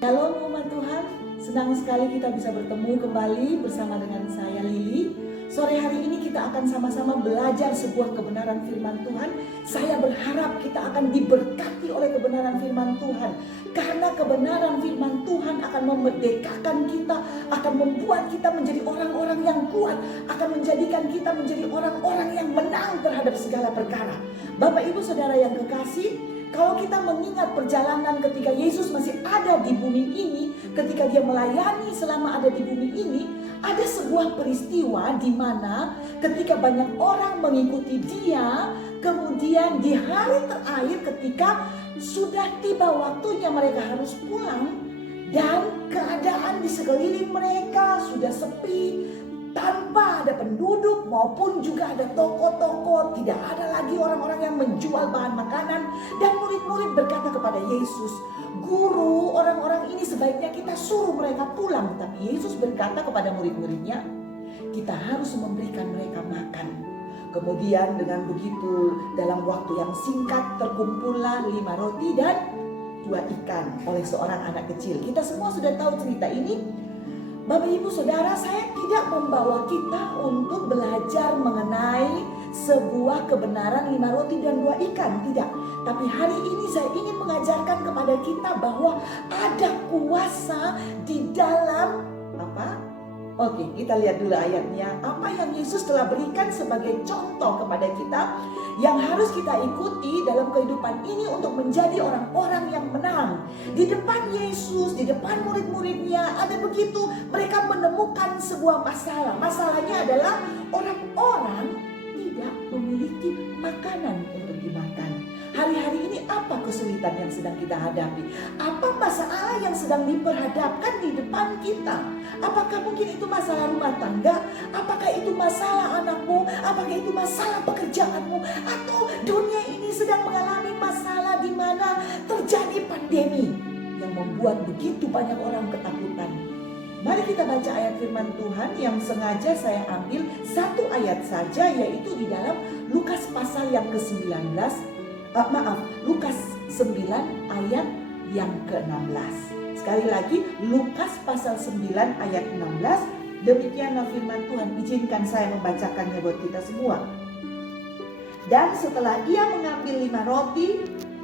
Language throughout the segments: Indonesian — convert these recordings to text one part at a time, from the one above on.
Shalom umat Tuhan, senang sekali kita bisa bertemu kembali bersama dengan saya Lili. Sore hari ini kita akan sama-sama belajar sebuah kebenaran firman Tuhan. Saya berharap kita akan diberkati oleh kebenaran firman Tuhan. Karena kebenaran firman Tuhan akan memerdekakan kita, akan membuat kita menjadi orang-orang yang kuat, akan menjadikan kita menjadi orang-orang yang menang terhadap segala perkara. Bapak Ibu Saudara yang kekasih, kalau kita mengingat perjalanan ketika Yesus masih ada di bumi ini, ketika dia melayani selama ada di bumi ini, ada sebuah peristiwa di mana ketika banyak orang mengikuti dia, kemudian di hari terakhir ketika sudah tiba waktunya mereka harus pulang dan keadaan di sekeliling mereka sudah sepi, tanpa ada penduduk maupun juga ada toko-toko, tidak ada lagi orang-orang yang menjual bahan makanan. Dan murid-murid berkata kepada Yesus, "Guru, orang-orang ini sebaiknya kita suruh mereka pulang." Tapi Yesus berkata kepada murid-muridnya, "Kita harus memberikan mereka makan." Kemudian dengan begitu dalam waktu yang singkat terkumpullah 5 roti dan 2 ikan oleh seorang anak kecil. Kita semua sudah tahu cerita ini. Bapak Ibu Saudara, saya tidak membawa kita untuk belajar mengenai sebuah kebenaran 5 roti dan 2 ikan, tidak. Tapi hari ini saya ingin mengajarkan kepada kita bahwa ada kuasa di dalam apa? Oke, kita lihat dulu ayatnya. Apa yang Yesus telah berikan sebagai contoh kepada kita yang harus kita ikuti dalam kehidupan ini untuk menjadi orang-orang yang menang. Di depan Yesus, di depan murid-muridnya, ada begitu mereka menemukan sebuah masalah. Masalahnya adalah orang-orang tidak memiliki makanan untuk dimakan. Hari-hari ini apa kesulitan yang sedang kita hadapi? Apa masalah yang sedang diperhadapkan di depan kita? Apakah mungkin itu masalah rumah tangga? Apakah itu masalah anakmu? Apakah itu masalah pekerjaanmu? Atau dunia ini sedang mengalami masalah di mana terjadi pandemi yang membuat begitu banyak orang ketakutan? Mari kita baca ayat firman Tuhan yang sengaja saya ambil satu ayat saja, yaitu di dalam Lukas pasal yang ke-19. Lukas 9 ayat yang ke-16. Sekali lagi, Lukas pasal 9 ayat 16. Demikianlah firman Tuhan. Izinkan saya membacakannya buat kita semua. Dan setelah ia mengambil 5 roti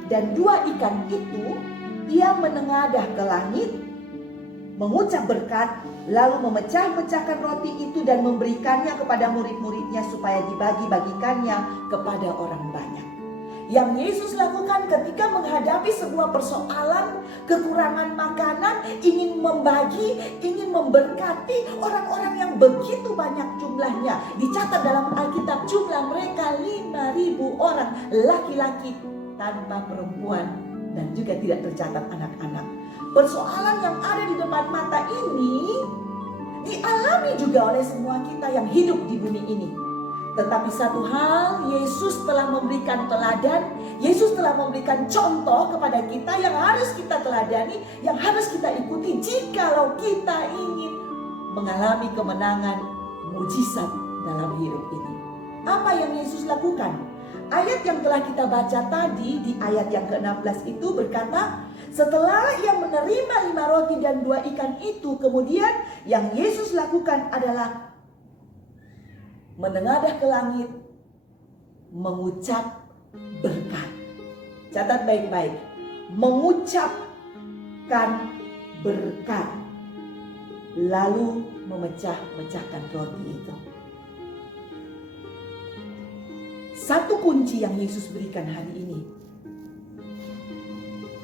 dan 2 ikan itu, ia menengadah ke langit, mengucap berkat, lalu memecah-mecahkan roti itu dan memberikannya kepada murid-muridnya supaya dibagi-bagikannya kepada orang banyak. Yang Yesus lakukan ketika menghadapi sebuah persoalan kekurangan makanan, ingin membagi, ingin memberkati orang-orang yang begitu banyak jumlahnya. Dicatat dalam Alkitab jumlah mereka 5.000 orang, laki-laki tanpa perempuan dan juga tidak tercatat anak-anak. Persoalan yang ada di depan mata ini dialami juga oleh semua kita yang hidup di bumi ini. Tetapi satu hal, Yesus telah memberikan teladan, Yesus telah memberikan contoh kepada kita yang harus kita teladani, yang harus kita ikuti jikalau kita ingin mengalami kemenangan mujizat dalam hidup ini. Apa yang Yesus lakukan? Ayat yang telah kita baca tadi di ayat yang ke-16 itu berkata, setelah ia menerima 5 roti dan 2 ikan itu, kemudian yang Yesus lakukan adalah menengadah ke langit, mengucap berkat. Catat baik-baik, mengucapkan berkat, lalu memecah-mecahkan roti itu. Satu kunci yang Yesus berikan hari ini,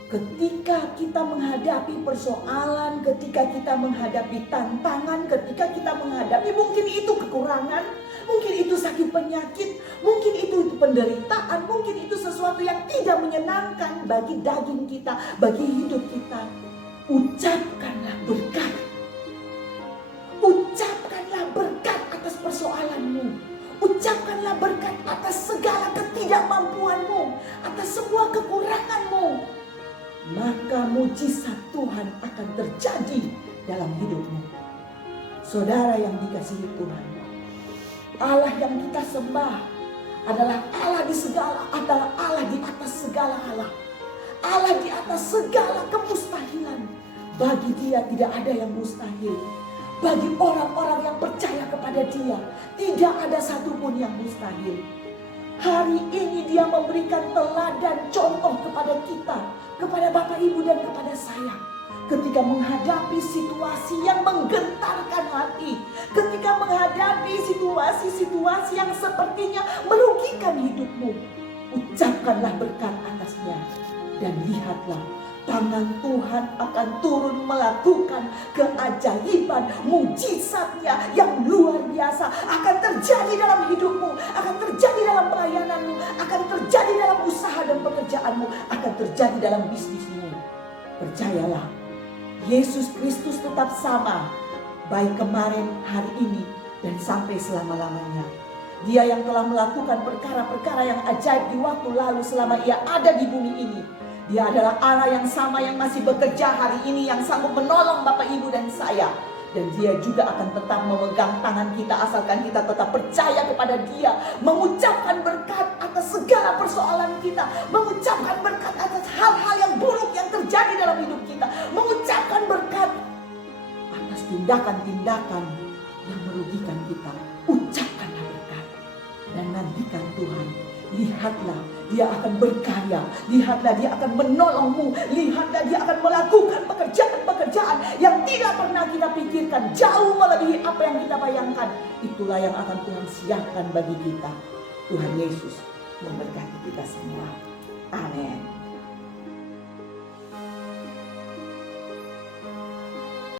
ketika kita menghadapi persoalan, ketika kita menghadapi tantangan, ketika kita menghadapi mungkin itu kekurangan, mungkin itu sakit penyakit, mungkin itu penderitaan, mungkin itu sesuatu yang tidak menyenangkan bagi daging kita, bagi hidup kita. Ucapkanlah berkat. Ucapkanlah berkat atas persoalanmu. Ucapkanlah berkat atas segala ketidakmampuanmu, atas semua kekuranganmu. Maka mujizat Tuhan akan terjadi dalam hidupmu. Saudara yang dikasihi Tuhan, Allah yang kita sembah adalah Allah di atas segala Allah. Allah di atas segala kemustahilan. Bagi Dia tidak ada yang mustahil. Bagi orang-orang yang percaya kepada Dia, tidak ada satupun yang mustahil. Hari ini Dia memberikan teladan contoh kepada kita, kepada Bapak Ibu dan kepada saya. Ketika menghadapi situasi yang menggentarkan hati, ketika menghadapi situasi-situasi yang sepertinya merugikan hidupmu, ucapkanlah berkat atasnya. Dan lihatlah, tangan Tuhan akan turun melakukan keajaiban, mujizatnya yang luar biasa akan terjadi dalam hidupmu, akan terjadi dalam pelayananmu, akan terjadi dalam usaha dan pekerjaanmu, akan terjadi dalam bisnismu. Percayalah, Yesus Kristus tetap sama, baik kemarin, hari ini, dan sampai selama-lamanya. Dia yang telah melakukan perkara-perkara yang ajaib di waktu lalu selama Ia ada di bumi ini. Dia adalah Allah yang sama yang masih bekerja hari ini, yang sanggup menolong Bapak Ibu dan saya. Dan Dia juga akan tetap memegang tangan kita asalkan kita tetap percaya kepada Dia. Mengucapkan berkat atas segala persoalan kita. Mengucapkan berkat atas hal-hal yang buruk yang terjadi dalam hidup kita. Mengucapkan berkat atas tindakan-tindakan yang merugikan kita. Ucapkanlah berkat dan nantikan Tuhan. Lihatlah, Dia akan berkarya. Lihatlah, Dia akan menolongmu. Lihatlah, Dia akan melakukan pekerjaan-pekerjaan yang tidak pernah kita pikirkan, jauh melebihi apa yang kita bayangkan. Itulah yang akan Tuhan siapkan bagi kita. Tuhan Yesus memberkati kita semua. Amin.